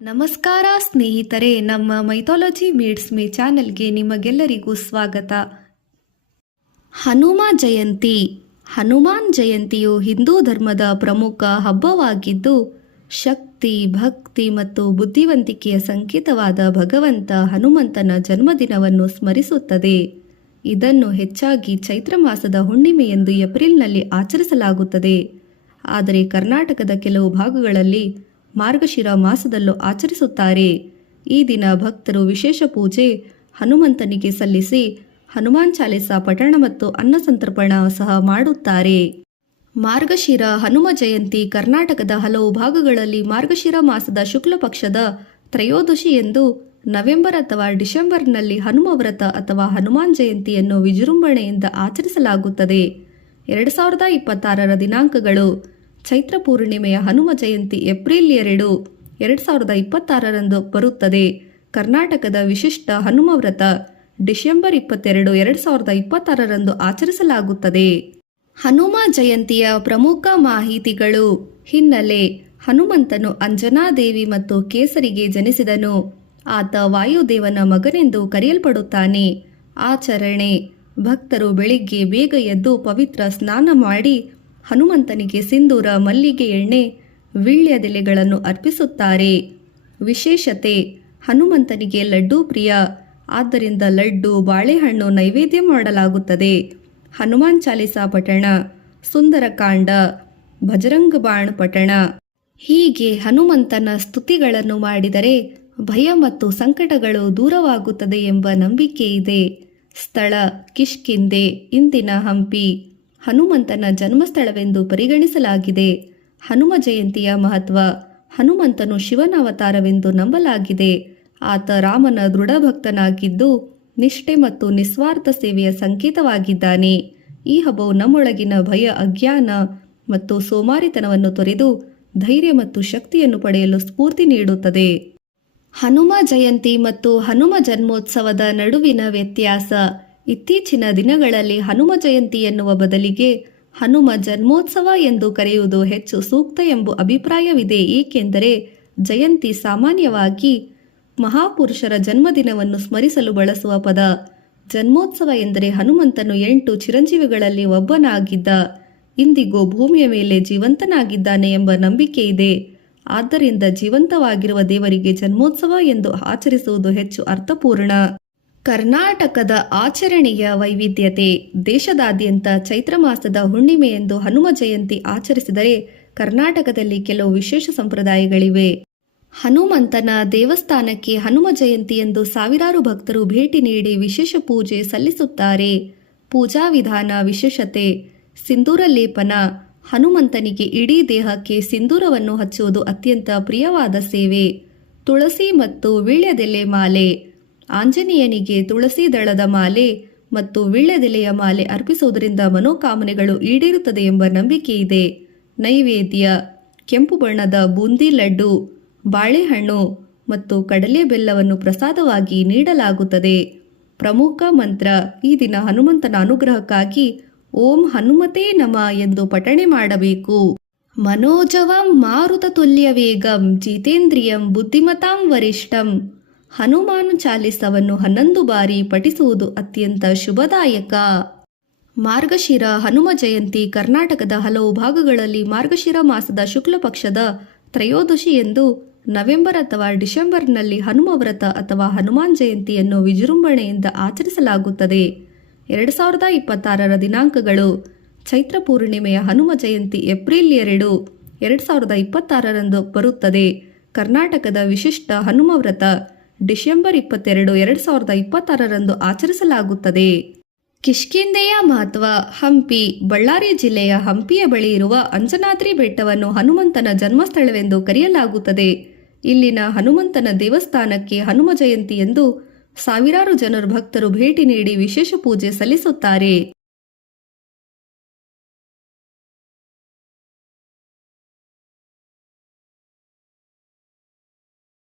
ನಮಸ್ಕಾರ ಸ್ನೇಹಿತರೆ, ನಮ್ಮ ಮೈಥಾಲಜಿ ಮೀಡ್ಸ್ ಮೀ ಚಾನೆಲ್ಗೆ ನಿಮಗೆಲ್ಲರಿಗೂ ಸ್ವಾಗತ. ಹನುಮ ಜಯಂತಿ. ಹನುಮಾನ್ ಜಯಂತಿಯು ಹಿಂದೂ ಧರ್ಮದ ಪ್ರಮುಖ ಹಬ್ಬವಾಗಿದ್ದು, ಶಕ್ತಿ, ಭಕ್ತಿ ಮತ್ತು ಬುದ್ಧಿವಂತಿಕೆಯ ಸಂಕೇತವಾದ ಭಗವಂತ ಹನುಮಂತನ ಜನ್ಮದಿನವನ್ನು ಸ್ಮರಿಸುತ್ತದೆ. ಇದನ್ನು ಹೆಚ್ಚಾಗಿ ಚೈತ್ರ ಮಾಸದ ಹುಣ್ಣಿಮೆಯೆಂದು ಏಪ್ರಿಲ್ನಲ್ಲಿ ಆಚರಿಸಲಾಗುತ್ತದೆ. ಆದರೆ ಕರ್ನಾಟಕದ ಕೆಲವು ಭಾಗಗಳಲ್ಲಿ ಮಾರ್ಗಶಿರ ಮಾಸದಲ್ಲೂ ಆಚರಿಸುತ್ತಾರೆ. ಈ ದಿನ ಭಕ್ತರು ವಿಶೇಷ ಪೂಜೆ ಹನುಮಂತನಿಗೆ ಸಲ್ಲಿಸಿ ಹನುಮಾನ್ ಚಾಲಿಸ ಪಠಣ ಮತ್ತು ಅನ್ನ ಸಂತರ್ಪಣ ಸಹ ಮಾಡುತ್ತಾರೆ. ಮಾರ್ಗಶಿರ ಹನುಮ ಜಯಂತಿ ಕರ್ನಾಟಕದ ಹಲವು ಭಾಗಗಳಲ್ಲಿ ಮಾರ್ಗಶಿರ ಮಾಸದ ಶುಕ್ಲ ಪಕ್ಷದ ತ್ರಯೋದಶಿ ಎಂದು ನವೆಂಬರ್ ಅಥವಾ ಡಿಸೆಂಬರ್ನಲ್ಲಿ ಹನುಮ ವ್ರತ ಅಥವಾ ಹನುಮಾನ್ ಜಯಂತಿಯನ್ನು ವಿಜೃಂಭಣೆಯಿಂದ ಆಚರಿಸಲಾಗುತ್ತದೆ. 2026 ದಿನಾಂಕಗಳು: ಚೈತ್ರ ಪೂರ್ಣಿಮೆಯ ಹನುಮ ಜಯಂತಿ ಏಪ್ರಿಲ್ 2, 2026 ಬರುತ್ತದೆ. ಕರ್ನಾಟಕದ ವಿಶಿಷ್ಟ ಹನುಮ ವ್ರತ ಡಿಸೆಂಬರ್ 22, 2026 ಆಚರಿಸಲಾಗುತ್ತದೆ. ಹನುಮ ಜಯಂತಿಯ ಪ್ರಮುಖ ಮಾಹಿತಿಗಳು. ಹಿನ್ನೆಲೆ: ಹನುಮಂತನು ಅಂಜನಾದೇವಿ ಮತ್ತು ಕೇಸರಿಗೆ ಜನಿಸಿದನು. ಆತ ವಾಯುದೇವನ ಮಗನೆಂದು ಕರೆಯಲ್ಪಡುತ್ತಾನೆ. ಆಚರಣೆ: ಭಕ್ತರು ಬೆಳಿಗ್ಗೆ ಬೇಗ ಎದ್ದು ಪವಿತ್ರ ಸ್ನಾನ ಮಾಡಿ ಹನುಮಂತನಿಗೆ ಸಿಂಧೂರ, ಮಲ್ಲಿಗೆ ಎಣ್ಣೆ, ವೀಳ್ಯದೆಲೆಗಳನ್ನು ಅರ್ಪಿಸುತ್ತಾರೆ. ವಿಶೇಷತೆ: ಹನುಮಂತನಿಗೆ ಲಡ್ಡು ಪ್ರಿಯ, ಆದ್ದರಿಂದ ಲಡ್ಡು, ಬಾಳೆಹಣ್ಣು ನೈವೇದ್ಯ ಮಾಡಲಾಗುತ್ತದೆ. ಹನುಮಾನ್ ಚಾಲಿಸ ಪಠಣ, ಸುಂದರಕಾಂಡ, ಭಜರಂಗ ಬಾಣ್ ಪಠಣ ಹೀಗೆ ಹನುಮಂತನ ಸ್ತುತಿಗಳನ್ನು ಮಾಡಿದರೆ ಭಯ ಮತ್ತು ಸಂಕಟಗಳು ದೂರವಾಗುತ್ತದೆ ಎಂಬ ನಂಬಿಕೆ ಇದೆ. ಸ್ಥಳ: ಕಿಷ್ಕಿಂಧೆ, ಇಂದಿನ ಹಂಪಿ. ಹನುಮಂತನ ಜನ್ಮಸ್ಥಳವೆಂದು ಪರಿಗಣಿಸಲಾಗಿದೆ. ಹನುಮ ಜಯಂತಿಯ ಮಹತ್ವ: ಹನುಮಂತನು ಶಿವನ ಅವತಾರವೆಂದು ನಂಬಲಾಗಿದೆ. ಆತ ರಾಮನ ದೃಢಭಕ್ತನಾಗಿದ್ದು ನಿಷ್ಠೆ ಮತ್ತು ನಿಸ್ವಾರ್ಥ ಸೇವೆಯ ಸಂಕೇತವಾಗಿದ್ದಾನೆ. ಈ ಹಬ್ಬವು ನಮ್ಮೊಳಗಿನ ಭಯ, ಅಜ್ಞಾನ ಮತ್ತು ಸೋಮಾರಿತನವನ್ನು ತೊರೆದು ಧೈರ್ಯ ಮತ್ತು ಶಕ್ತಿಯನ್ನು ಪಡೆಯಲು ಸ್ಫೂರ್ತಿ ನೀಡುತ್ತದೆ. ಹನುಮ ಜಯಂತಿ ಮತ್ತು ಹನುಮ ಜನ್ಮೋತ್ಸವದ ನಡುವಿನ ವ್ಯತ್ಯಾಸ: ಇತ್ತೀಚಿನ ದಿನಗಳಲ್ಲಿ ಹನುಮ ಜಯಂತಿ ಎನ್ನುವ ಬದಲಿಗೆ ಹನುಮ ಜನ್ಮೋತ್ಸವ ಎಂದು ಕರೆಯುವುದು ಹೆಚ್ಚು ಸೂಕ್ತ ಎಂಬ ಅಭಿಪ್ರಾಯವಿದೆ. ಏಕೆಂದರೆ ಜಯಂತಿ ಸಾಮಾನ್ಯವಾಗಿ ಮಹಾಪುರುಷರ ಜನ್ಮದಿನವನ್ನು ಸ್ಮರಿಸಲು ಬಳಸುವ ಪದ. ಜನ್ಮೋತ್ಸವ ಎಂದರೆ ಹನುಮಂತನು 8 ಚಿರಂಜೀವಿಗಳಲ್ಲಿ ಒಬ್ಬನಾಗಿದ್ದ, ಇಂದಿಗೂ ಭೂಮಿಯ ಮೇಲೆ ಜೀವಂತನಾಗಿದ್ದಾನೆ ಎಂಬ ನಂಬಿಕೆ ಇದೆ. ಆದ್ದರಿಂದ ಜೀವಂತವಾಗಿರುವ ದೇವರಿಗೆ ಜನ್ಮೋತ್ಸವ ಎಂದು ಆಚರಿಸುವುದು ಹೆಚ್ಚು ಅರ್ಥಪೂರ್ಣ. ಕರ್ನಾಟಕದ ಆಚರಣೆಯ ವೈವಿಧ್ಯತೆ: ದೇಶದಾದ್ಯಂತ ಚೈತ್ರ ಮಾಸದ ಹುಣ್ಣಿಮೆಯೆಂದು ಹನುಮ ಜಯಂತಿ ಆಚರಿಸಿದರೆ ಕರ್ನಾಟಕದಲ್ಲಿ ಕೆಲವು ವಿಶೇಷ ಸಂಪ್ರದಾಯಗಳಿವೆ. ಹನುಮಂತನ ದೇವಸ್ಥಾನಕ್ಕೆ ಹನುಮ ಜಯಂತಿಯಂದು ಸಾವಿರಾರು ಭಕ್ತರು ಭೇಟಿ ನೀಡಿ ವಿಶೇಷ ಪೂಜೆ ಸಲ್ಲಿಸುತ್ತಾರೆ. ಪೂಜಾ ವಿಧಾನ: ವಿಶೇಷತೆ: ಸಿಂಧೂರ ಲೇಪನ. ಹನುಮಂತನಿಗೆ ಇಡೀ ದೇಹಕ್ಕೆ ಸಿಂಧೂರವನ್ನು ಹಚ್ಚುವುದು ಅತ್ಯಂತ ಪ್ರಿಯವಾದ ಸೇವೆ. ತುಳಸಿ ಮತ್ತು ವೀಳ್ಯದೆಲೆ ಮಾಲೆ. ಆಂಜನೇಯನಿಗೆ ತುಳಸಿ ದಳದ ಮಾಲೆ ಮತ್ತು ವೀಳ್ಯದೆಲೆಯ ಮಾಲೆ ಅರ್ಪಿಸುವುದರಿಂದ ಮನೋಕಾಮನೆಗಳು ಈಡೇರುತ್ತದೆ ಎಂಬ ನಂಬಿಕೆ ಇದೆ. ನೈವೇದ್ಯ: ಕೆಂಪು ಬಣ್ಣದ ಬೂಂದಿ ಲಡ್ಡು, ಬಾಳೆಹಣ್ಣು ಮತ್ತು ಕಡಲೆ ಬೆಲ್ಲವನ್ನು ಪ್ರಸಾದವಾಗಿ ನೀಡಲಾಗುತ್ತದೆ. ಪ್ರಮುಖ ಮಂತ್ರ: ಈ ದಿನ ಹನುಮಂತನ ಅನುಗ್ರಹಕ್ಕಾಗಿ ಓಂ ಹನುಮತೇ ನಮಃ ಎಂದು ಪಠಣೆ ಮಾಡಬೇಕು. ಮನೋಜವಂ ಮಾರುತತುಲ್ಯ ವೇಗಂ ಜಿತೇಂದ್ರಿಯಂ ಬುದ್ಧಿಮತಾಂ ವರಿಷ್ಠಂ. ಹನುಮಾನ್ ಚಾಲಿಸವನ್ನು 11 ಬಾರಿ ಪಠಿಸುವುದು ಅತ್ಯಂತ ಶುಭದಾಯಕ. ಮಾರ್ಗಶಿರ ಹನುಮ ಜಯಂತಿ ಕರ್ನಾಟಕದ ಹಲವು ಭಾಗಗಳಲ್ಲಿ ಮಾರ್ಗಶಿರ ಮಾಸದ ಶುಕ್ಲ ಪಕ್ಷದ ತ್ರಯೋದಶಿ ಎಂದು ನವೆಂಬರ್ ಅಥವಾ ಡಿಸೆಂಬರ್ನಲ್ಲಿ ಹನುಮ ವ್ರತ ಅಥವಾ ಹನುಮಾನ್ ಜಯಂತಿಯನ್ನು ವಿಜೃಂಭಣೆಯಿಂದ ಆಚರಿಸಲಾಗುತ್ತದೆ. 2026 ದಿನಾಂಕಗಳು: ಚೈತ್ರ ಪೂರ್ಣಿಮೆಯ ಹನುಮ ಜಯಂತಿ ಏಪ್ರಿಲ್ 2, 2026 ಬರುತ್ತದೆ. ಕರ್ನಾಟಕದ ವಿಶಿಷ್ಟ ಹನುಮ ವ್ರತ ಡಿಸೆಂಬರ್ 22, 2026 ಆಚರಿಸಲಾಗುತ್ತದೆ. ಕಿಷ್ಕಿಂಧೆಯ ಮಹತ್ವ: ಹಂಪಿ. ಬಳ್ಳಾರಿ ಜಿಲ್ಲೆಯ ಹಂಪಿಯ ಬಳಿ ಇರುವ ಅಂಜನಾದ್ರಿ ಬೆಟ್ಟವನ್ನು ಹನುಮಂತನ ಜನ್ಮಸ್ಥಳವೆಂದು ಕರೆಯಲಾಗುತ್ತದೆ. ಇಲ್ಲಿನ ಹನುಮಂತನ ದೇವಸ್ಥಾನಕ್ಕೆ ಹನುಮ ಜಯಂತಿ ಎಂದು ಸಾವಿರಾರು ಜನರು ಭಕ್ತರು ಭೇಟಿ ನೀಡಿ ವಿಶೇಷ ಪೂಜೆ ಸಲ್ಲಿಸುತ್ತಾರೆ.